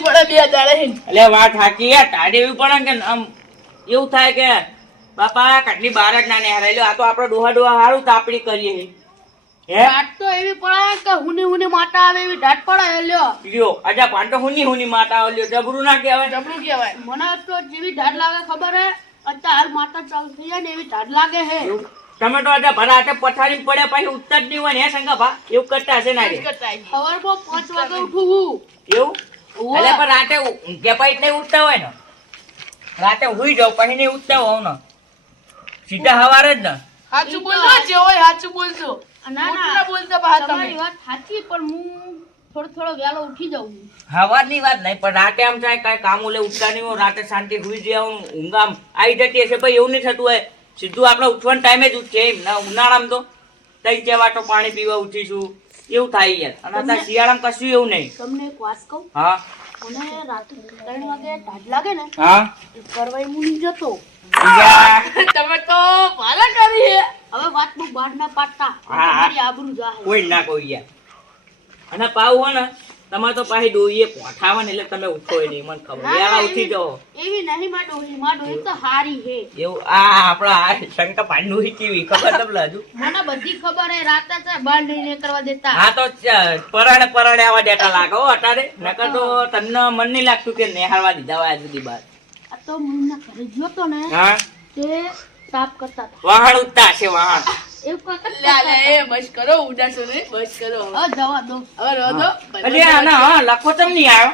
ટાઢી પડે બે દાડે એટલે વાત હાકી યાર તાડી એવી પડે કે આમ એવું થાય કે બાપા કાટલી બાર જ ના નેહરાય લ્યો. આ તો આપણે ડોહા ડોહા હારું તાપડી કરીએ હે. હે? તો એવી પડે કે હુની હુની માતા આવે એવી ઢાટ પડે લ્યો. લ્યો અજા પાંટો હુની હુની માતા લ્યો. જબરું ના કહેવાય. જબરું કહેવાય. મને તો જેવી ઢાટ લાગે ખબર હે અત્યારે હાલ માતા ચાલુ થઈ જાય ને એવી ઢાટ લાગે હે. એવું? તમે તો અજા ભરાટે પથારી પડે પછી ઉત્તર જ નહીં હોય ને હે શંકા ભા એવું કરતા હશે ના ખબર સવારમાં પાંચ વાગે ઉઠું એવું. એટલે પણ રાતે ઊંઘે પછી નહીં ઉઠતા હોય ને? રાતે હુઈ જાવ પછી નહીં ઉઠતા હોવ ને? સીધા હવારે જ ને? સાચું બોલજો જે હોય સાચું બોલજો. ના ના. બોલતા બહાર તમારી વાત સાચી પણ હું થોડો થોડો વહેલો ઉઠી જાઉં. હવારની વાત નહીં પણ રાતે આમ થાય કઈ કામ ઉલે ઉઠતા નહીં હોય રાતે શાંતિ હુઈ જાય આમ ઊંઘ આમ આવી જતી હશે ભાઈ એવું નહીં થતું હોય. સીધું આપણે ઉઠવાનો ટાઈમે જ ઉઠીએ એમ ના ઉનાળામાં તો તઈ જે વાટો પાણી પીવા ઉઠીશું. એવું થાય યાર. અને અત્યારે શિયાળામાં કશું એવું નહીં. તમને એક વાત કહું? હા. મને રાતે ત્રણ વાગે ટાઢ લાગે ને હા. કરવાઈ હું નહીં જતો. તમે તો ભાલા કરી હવે વાત બહુ બહાર ના પાડતા. મારી આબરૂ જાય કોઈ ના કોઈ યાર. અને પાવ હોય ને તમારે તો પાછી ડોહીએ પોઠાવા ને એટલે તમે ઉઠો નહીં મને ખબર. યાર ઉઠી જાઓ. એવી નહીં માં ડોહી માં ડોહી તો હારી હે એવું આ આપણા આ શંકા પાણી કેવી ખબર તમને હજુ? મને બધી ખબર હે રાતે છે બહાર નહીં નીકળવા દેતા. હા તો પરાણે પરાણે આવા ડેટા લાગો અત્યારે નકર તો તમને મન નહીં લાગતું કે નેહાળવા દીધા હોય આજ સુધી બાર. આ તો મુન્ના ઘરે ગયો તો ને હા? તે સાફ કરતા વાહણ ઉઠતા છે વાહણ. એવું કાંઈક જ લા, કરતા લા, હતા. એ બસ કરો ઉડાસો ને બસ કરો. હવે જવા દો. હવે રહો દો. એટલે આના હા લખો ચમ નહીં આવ્યો?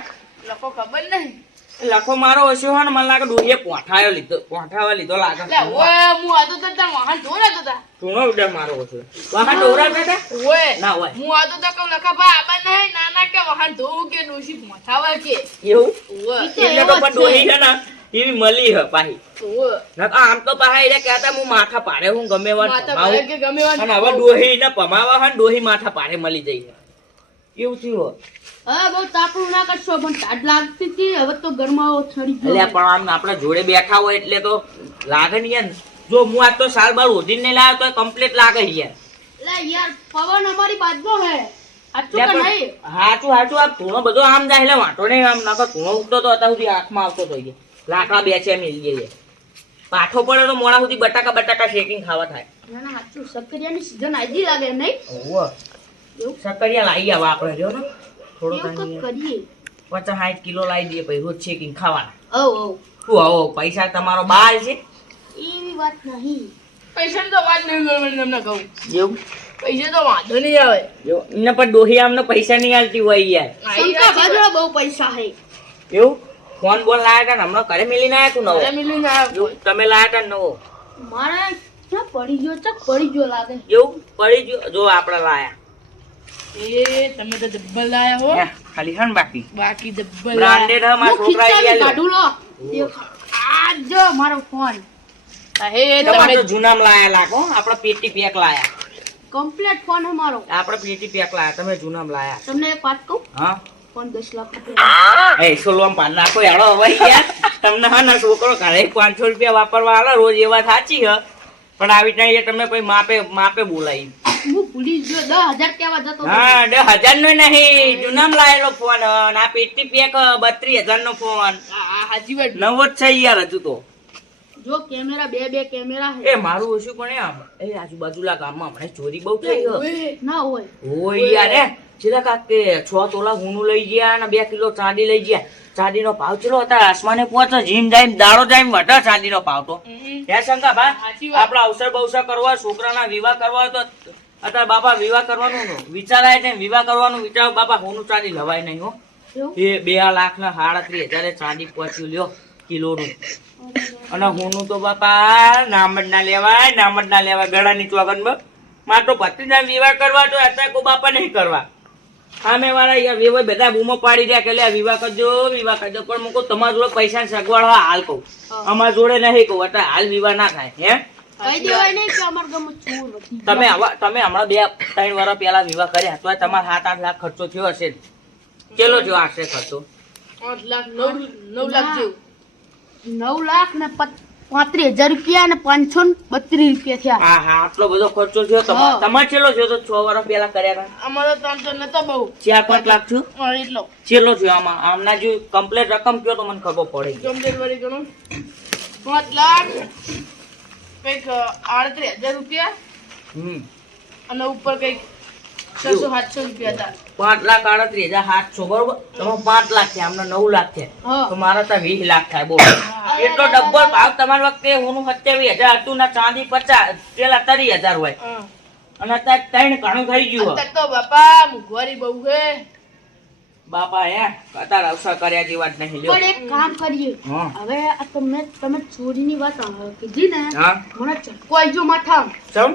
લખો ખબર નહીં. લખો મારો ઓછો હોય ને મને લાગે ડોહીએ પોઠાયો લીધો પોઠાવા લીધો લાગે. હું આતો તો તાર વાહન તા. સુનો ઉડે મારો ઓછો. ડોરાતા હતા ઓય, ના હોય. હું આતો તો કહું લખા ભા આબા નહીં નાના કે વાહન ધોવું કે ડોશી મોથાવા કે. એવું? ઓય, એટલે તો પણ ડોહી છે. છે ને. એવી મળી હે પાહી. આમ તો પાહી એને કહેતા હું માથા પાડે હું ગમે વાર અને હવે ડોહી ને પમાવા હે ને ડોહી માથા પાડે મળી જઈ. એવું થયું હે. બહુ તાપણું ના કરશો પણ ટાઢ લાગતી હતી. હવે તો ગરમાવો છડી એટલે પણ આમ આપણે જોડે બેઠા હોય એટલે તો લાગે ને યાર જો હું આજ તો સાલ બાર ઓઢીને નહીં લાવ્યો તો કમ્પ્લીટ લાગે યાર એટલે યાર પવન અમારી બાજુ હે. એટલે હાચું હાચું. આ ધૂણો બધો આમ જાય એટલે વાંધો નહીં. આમ નાખો ધૂણો ઉઠતો તો અત્યાર સુધી આંખમાં આવતો થઈ ગયો લાકડા બેસે મિલીએ જઈએ. પાઠો પડે તો મોડા સુધી બટાકા બટાકા શેકીને ખાવા થાય. ના ના સાચું. સક્કરિયાની સીઝન આજી લાગે નહીં? એવું? સકરિયા લાવી આવા આપણે જો ને. થોડો કરીએ. પચાસ સાઠ કિલો લાવી દઈએ પછી રોજ શેકીને ખાવાના. ઓ ઓ શું આવો પૈસા તમારો બાર છે. એવી વાત નહીં. પૈસાની તો વાત નહીં તમને કહું. એવું? પૈસા તો વાંધો નહીં આવે. એવું એમને પણ ડોહી આમને પૈસા નહીં આલતી હોય યાર. બહુ પૈસા હે એવું? ફોન બોલ લાયા હતા ને હમણાં ઘરે મિલી ના તું નવો. મિલી ના તમે લાયા હતા નવો. મારે પડી ગયો ચક પડી ગયો લાગે. એવું? પડી ગયો? જો આપણે લાયા. એ તમે તો ડબ્બલ લાયા હો. ખાલી હન બાકી. બાકી ડબ્બલ બ્રાન્ડેડ હે મારા છોકરા ખીચાની કાઢું લો. આ જો મારો ફોન હા, તમે તો જૂનામ લાયા લાગો આપણે પેટી પેક લાયા. કમ્પ્લીટ ફોન હે મારો. આપણે પેટી પેક લાયા તમે જૂનામ લાયા. તમને એક વાત કહું? હા. ફોન દસ લાખ રૂપિયા એ સોલવામ પાન નાખો યાડો હવે યાર. તમને હા ના છોકરો ઘરે પાંચસો રૂપિયા વાપરવા આલે રોજ એ વાત સાચી હ. પણ આવી ટાઈમે તમે કોઈ માપે માપે બોલાવી હું ભૂલી જ ગયો દસ હજાર કેવા જતો હા દસ હજાર નો નહીં જૂનામ લાયેલો ફોન આ પેટી પેક બત્રીસ હજાર નો ફોન હાચી વાત. નવો જ છે યાર હજુ તો. જો કેમેરા બે બે કેમેરા હે. એ મારું ઓછું પણ એ આજુબાજુલા ગામમાં હમણાં ચોરી બહુ થઈ ના હોય. યાર કાક કે છ તોલા હુનું લઈ ગયા અને બે કિલો ચાંદી લઈ ગયા. ચાંદીનો ભાવ ચલો અત્યારે આસમાને પહોંચો જીમ જાય દાડો જાય વટા ચાંદીનો ભાવ તો હે શંકા ભા આપડા અવસર બવસર કરવા છોકરાના વિવાહ કરવા તો અત્યારે બાપા વિવાહ કરવાનું વિચારાય છે વિવાહ કરવાનું વિચાર. બાપા હોનું ચાંદી લવાય નહીં હો. એ બે લાખ ના સાડત્રીસ હજારે ચાંદી પહોંચ્યું લ્યો કિલોનું. અને હોનું તો બાપા નામ જ ના લેવાય નામ જ ના લેવાય. ગળાની ચોગનમાં મારે તો ભત્રીજા વિવાહ કરવા તો અત્યારે કોઈ બાપા નહીં કરવા. સામે વાળા યાર વિવાહ બધા બૂમો પાડી રહ્યા કે લે વિવાહ કરજો વિવાહ કરજો. પણ મૂકો તમારા જોડે પૈસા સગવડ હોય હાલ કહું. અમારા જોડે નહીં કહું એટલે હાલ વિવાહ ના થાય હે? કહી દેવાય નહીં કે અમારા ગામમાં ચોર વધી ગયા. તમે તમે હમણાં બે ત્રણ વર્ષ પહેલા વિવાહ કર્યા તો તમારે સાત આઠ લાખ ખર્ચો થયો હશે જ. કેટલો થયો આશરે ખર્ચો? આઠ લાખ નવ નવ લાખ જેવું. નવ લાખ ને પચ- પાંત્રીસ હજાર રૂપિયા અને પાંચસો ને બત્રીસ રૂપિયા થયા. હા હા આટલો બધો ખર્ચો થયો. તમારે. તમારે છેલ્લો થયો તો છ વર્ષ પહેલા કર્યા હતા? અમારો ત્રણસો નતો બહુ. ચાર પાંચ લાખ થયો? એટલો. છેલ્લો થયો આમાં. આમના જે કમ્પ્લેટ રકમ કયો તો મને ખબર પડે. કમ્પ્લીટ વળી ગણું. પાંચ લાખ કંઈક આડત્રીસ હજાર રૂપિયા. હમ. અને ઉપર કંઈક છસો સાતસો રૂપિયા હતા. પાંચ લાખ આડત્રીસ હજાર સાતસો બરોબર? તમે પાંચ લાખ થયા અમને નવ લાખ થયા. તો મારા ત્યાં વીસ લાખ થાય બોલો. એટલો ડબલ ભાવ તમારા વખતે હું સત્યાવીસ હજાર હતું ને ચાંદી પચાસ પેલા તરી હજાર હોય. અને અત્યારે ત્રણ ઘણું થઈ ગયું તો બાપા મોંઘવારી બહુ છે. બાપા હે અત્યારે અવસર કર્યા જેવા જ નહીં પણ એક કામ કરીએ. હવે આ તમે તમે ચોરીની વાત કીધી ને મને ચટકો આવી ગયો માથામાં. સમ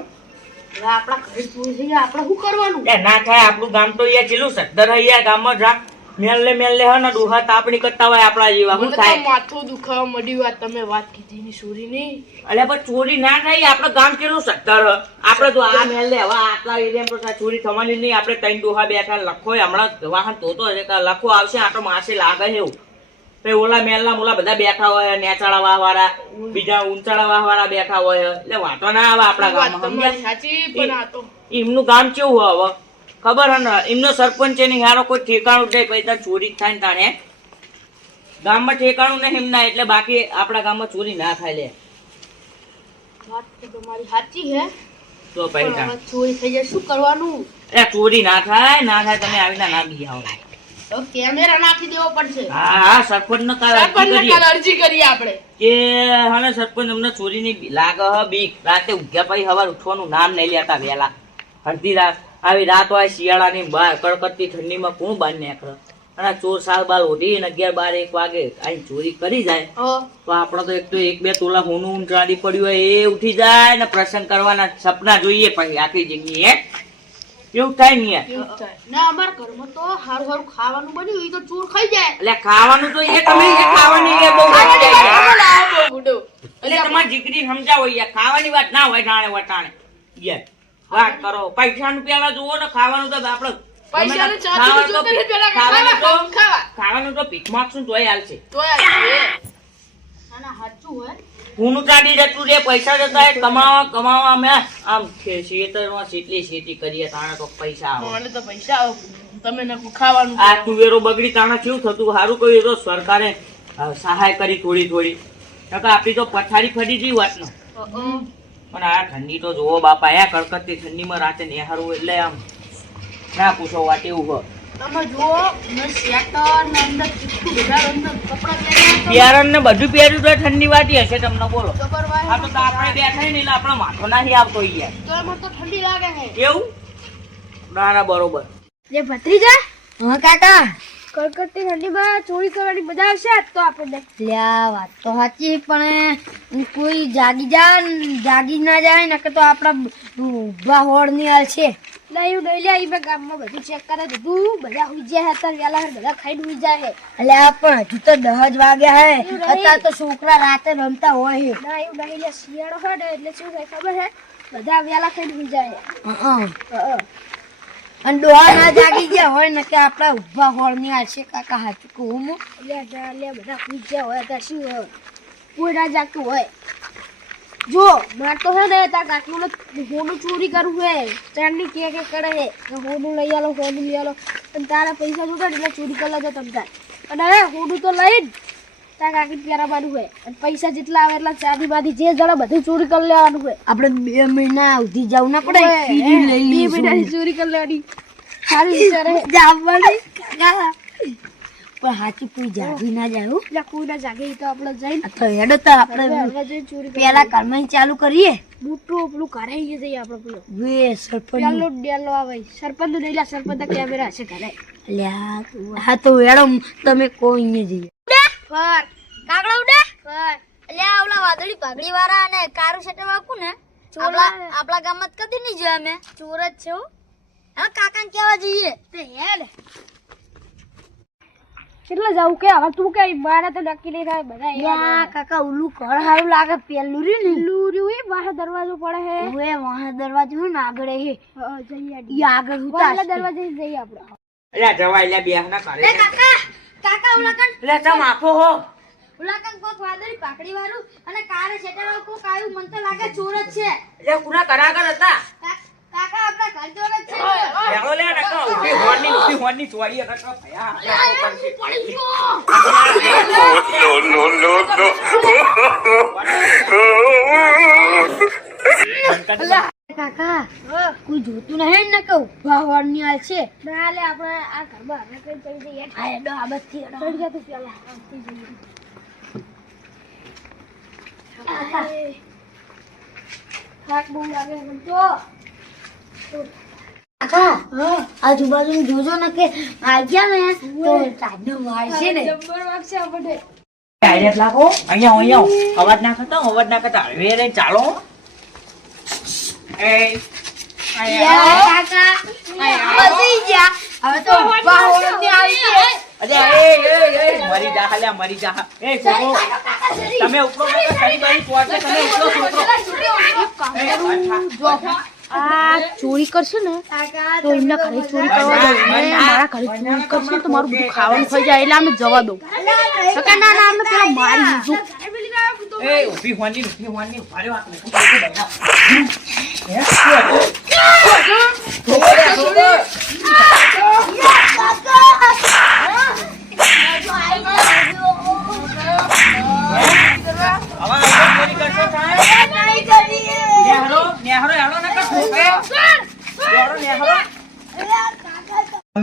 હવે આપણા ઘરે ચોરી થઈ આપણે શું કરવાનું? એ ના થાય આપણું ગામ તો અહીંયા ચેલું સદ્દર અહીંયા ગામમાં જા. મેલ્લે મેલ્લે હે ને દુહા તાપણી કરતા હોય આપણા જેવા. તો થાય? માથું દુખાવા મડી વાત તમે વાત કીધી ની ચોરી ની અલે પણ ચોરી ના થાય આપણે ગામ કેલું સત્તર? આપણે તો આ મેલ્લે હવે આટલા એરિયા પર ચોરી થવાની નહીં. આપણે ત્રણ દુહા બેઠા લખો હમણાં વાહન ધોતો હશે કે લખો આવશે આ તો માસે લાગે છે એવું. પછી ઓલા મેલના મોલા બધા બેઠા હોય નેચાળા વાહ વાળા બીજા ઊંચાળા વાહ વાળા બેઠા હોય. એટલે વાંધો ના આવે આપણા વાત ગામમાં સાચી પણ આ તો એમનું ગામ કેવું હવે? ખબર એમનો સરપંચ એની હારો કોઈ ઠેકાણું નહીં પછી ચોરી થાય ને તાણે. ગામમાં ઠેકાણું નહીં એમના એટલે બાકી આપણા ગામમાં ચોરી ના થાય લે. તમારી સાચી હે તો પછી પણ તાણ. હવે ચોરી થઈ જાય શું કરવાનું? એ ચોરી ના થાય ના થાય તમે આવીને ના બી આવો. કેમેરા નાખી દેવો પડશે. હા હા સરપંચ નો સરપંચને કાલે અરજી કરીએ આપણે. કે હને સરપંચ અમને ચોરીની બી- લાગે બીક. રાતે ઉગ્યા પછી હવાર ઉઠવાનું નામ નહીં લેતા વેલા. અડધી રાત. આવી રાત હોય શિયાળાની બહાર કડકડતી ઠંડીમાં કોણ બહાર નીકળે? અને ચોર સાલ બાર ઓઢીને અગિયાર બાર એક વાગે અહીં ચોરી કરી જાય. તો આપણે તો એક તો એક બે તોલા હોનું ચાંદી પડ્યું હોય એ ઉઠી જાય ને પ્રસંગ કરવાના સપના જોઈએ પછી આખી જગ્યાએ એવું થાય ને થાય. ના અમારા ઘરમાં તો હારું હારું ખાવાનું બન્યું એ તો ચોર ખાઈ જાય. એટલે ખાવાનું તો એ તમે એ ખાવાની એ બહુ. એટલે તમારી દીકરી સમજાવો યાર ખાવાની વાત ના હોય જાણે વટાણે. યાર વાત કરો. પૈસાનું પેલા જુઓ ને ખાવાનું તો ચાંદીનું ખાવાનું તો ભીખ માગશું તોય હાલશે. જતું રે પૈસા જતા કમાવા કમાવા અમે આમ ખેતરમાં કરીએ તાણે તો પૈસા આવે. તો પૈસા આવે. તમે ખાવાનું આ તુવેરો બગડી તાણે કેવું થતું? સારું કહ્યું એ તો સરકારે સહાય કરી થોડી થોડી. નકર આપણી તો પથારી ફરી વાત વાતનો. પણ આ ઠંડી તો જોવો બાપા આ કડકડતી ઠંડીમાં રાતે નિહારવું એટલે આમ ના પૂછો વાત એવું હોય. જુઓ ને બધા પહેર્યા તો પ્યારન ને બધું પહેર્યું તો ઠંડી વાટી હશે તમને બોલો. આ તો આપણે બેઠા ને એટલે આપણો માથો નહીં આવતો યાર. તો ઠંડી લાગે છે એવું? ના ના બરોબર. જે ભત્રીજા હા કાકા? કડકડતી ઠંડીમાં ચોરી કરવાની મજા આવશે તો આપણને. લ્યા વાત તો સાચી પણ કોઈ જાગી જાય જાગી ના જાય ને તો આપણા ઊભા હોડની હાલ છે. ના એવું નહીં લ્યા ઈ ગામમાં બધું ચેક કરે બધું બધા હુઈ જાય હતા વેલા બધા ખાઈને હુઈ જાય એટલે આ પણ હજુ તો દહ જ વાગ્યા હે. અત્યારે તો છોકરા રાતે રમતા હોય ના એવું નહીં લ્યા શિયાળો હોય ને એટલે શું થાય ખબર હે? બધા વેલા ખાઈને હુઈ જાય અને ડોહા ના જાગી ગયા હોય ને કે આપડા ઊભા હોળની આશે કાકા હાચું કહું હું લે લે, બધા પૂજ્યા હોય, તો શું હોય? કોઈ ના જાગતું હોય. જો, માર તો હે ને, તાર કાકી નું હોનું ચોરી કરવું હે. ચાંદની કે કે કરે હે. હોનું લઈ આલો, હોનું લઈ આલો. અને તારા પૈસા જોતા એટલે ચોરી કરી લેજો તમ તાર. અને હોનું તો લઈ જ. તાર કાકી પ્યારા હોય. અને પૈસા જેટલા આવે એટલા ચાંદી બાદી જે જણા બધું ચોરી કરી લેવાનું હોય. આપણે બે મહિના સુધી જવું ના પડે બે મહિનાની ચોરી કરી લેવાની. સારું વિચારે. જાવવાની પણ હાચી કોઈ જાગી ના જાય એટલે કોઈ ના જાગે તો આપણે જઈને તો હેડો તો આપણે પેલા કર્મ ચાલુ કરીએ. મોટું પેલું ઘરે જઈએ આપણે પેલો. વે સરપંચ. પેલો ડેલો આવે. સરપંચ નહીં લા સરપંચ કેમેરા હશે ઘરે. લ્યા હા તો હેડો તમે કોઈ અહીંયા જઈએ. ફર. કાકડા ઉડે ફર. એટલે આવલા વાદળી પાઘડી વાળા અને કારું સેટર વાળું ને. આપણા આપણા ગામમાં કદી નહીં જોયા મેં ચોર જ છે હા. કાકાને કહેવા જઈએ. તે હેડ. કેટલે જવું કે? હવે તું કે મારે તો નક્કી નહીં થાય બધા યા કાકા ઓલું ઘર હારું લાગે પેલું રી ને. લુરી એ વાહ દરવાજો પડે હે. ઓએ વાહ દરવાજો હે ને આગળ હે. જઈએ. આગળ ઉતાર દરવાજે જઈએ આપણે. અલ્યા જવાય એટલે બે ના કરે કાકા. કાકા ઉલાકન લે તમ આખો હો. ઉલાકન કોક વાદળી પાકડી વાળું અને કારે શેટર કોક આવ્યું. મને તો લાગે ચોર જ છે. એ કુના કરાગર હતા. કાકા આપણા ઘર જોડે જ છે. પેલો લે નકો ઊભી હોની ઊભી હોની ચોરી નકો ભયા no, no, no, કાકા કોઈ જોતું નહીં ને કે ઊભા ની હાલ છે? ના લે આપણે આ ઘરમાં હવે કઈ ચડી જઈએ હા એડો આ બધી ચડી જા તું પેલા. આવતી જઈએ. થાક બહુ લાગે મને તો. કાકા આજુબાજુ જોજો ને કે આ ગયા ને તો તાજનો મારશે ને. ડાયરેક્ટ લાગો. અહીંયા અહીંયા અવાજ ના કરતા અવાજ ના કરતા. હવે ચાલો. એ યા કાકા બસી ગયા હવે તો ઊભા હોવાની આવી છે અરે એ એ એ મરી જા હાલ્યા મરી જા. એ તમે ઉપરો. આ ચોરી કરશે ને તો એમના ઘરે ચોરી કરવા દઉં મારા ઘરે ચોરી કરશે તો મારું બધું ખાવાનું થઈ જાય એટલે અમે જવા દઉં કાકા ના ના અમે પેલા મારી લીધું. એ ઊભી હોવાની ઊભી હોવાની ઊભા રહ્યો અમે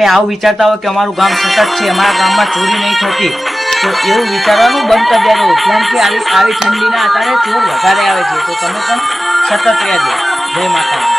આવું વિચારતા હોય કે અમારું ગામ સતત છે, અમારા ગામમાં ચોરી નહીં થતી. તો એવું વિચારવાનું બંધ કરી દેજો. કેમ કે આવી આવી ઠંડીના આધારે ચોર વધારે આવે છે. તો તમે પણ સતત રહેજો. જય માતા